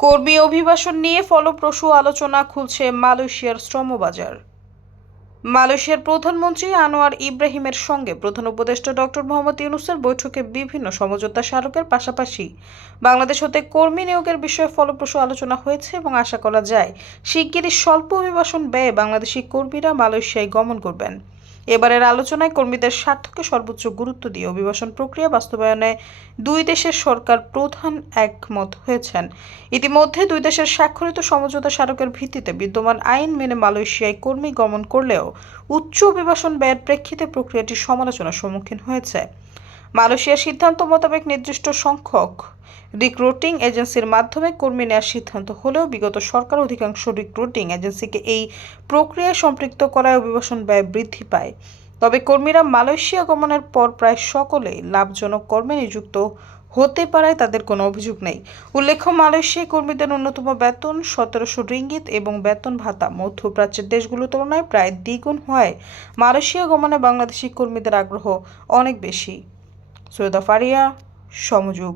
কর্মী অভিবাসন নিয়ে ফলপ্রসূ আলোচনা খুলছে মালয়েশিয়ার শ্রমবাজার। মালয়েশিয়ার প্রধানমন্ত্রী আনোয়ার ইব্রাহিমের সঙ্গে প্রধান উপদেষ্টা ডক্টর মোহাম্মদ ইউনুসের বৈঠকে বিভিন্ন সমঝোতা স্মারকের পাশাপাশি বাংলাদেশ হতে কর্মী নিয়োগের বিষয়ে ফলপ্রসূ আলোচনা হয়েছে এবং আশা করা যায় শিগগিরই স্বল্প অভিবাসন ব্যয়ে বাংলাদেশি কর্মীরা মালয়েশিয়ায় গমন করবেন। এবারের আলোচনায় কর্মীদের স্বার্থকে সর্বোচ্চ গুরুত্ব দিয়ে অভিবাসন প্রক্রিয়া বাস্তবায়নে দুই দেশের সরকার প্রধান একমত হয়েছেন। ইতিমধ্যে দুই দেশের স্বাক্ষরিত সমঝোতা স্মারকের ভিত্তিতে বিদ্যমান আইন মেনে মালয়েশিয়ায় কর্মী গমন করলেও উচ্চ অভিবাসন ব্যয়ের প্রেক্ষিতে প্রক্রিয়াটি সমালোচনার সম্মুখীন হয়েছে। মালয়েশিয়ার সিদ্ধান্ত মোতাবেক নির্দিষ্ট সংখ্যক রিক্রুটিং এজেন্সির মাধ্যমে কর্মী নেওয়ার সিদ্ধান্ত হলেও বিগত সরকার অধিকাংশ রিক্রুটিং এজেন্সিকে এই প্রক্রিয়ায় সম্পৃক্ত করায় অভিবাসন ব্যয় বৃদ্ধি পায়। তবে কর্মীরা মালয়েশিয়া গমনের পর প্রায় সকলেই লাভজনক কর্মে নিযুক্ত হতে পারায় তাদের কোনো অভিযোগ নেই। উল্লেখ্য, মালয়েশিয়ায় কর্মীদের ন্যূনতম বেতন সতেরোশো রিঙ্গিত এবং বেতন ভাতা মধ্যপ্রাচ্যেরগুলোর তুলনায় প্রায় দ্বিগুণ হওয়ায় মালয়েশিয়া গমনে বাংলাদেশি কর্মীদের আগ্রহ অনেক বেশি। সৈয়দা ফারিয়া সমযোগ।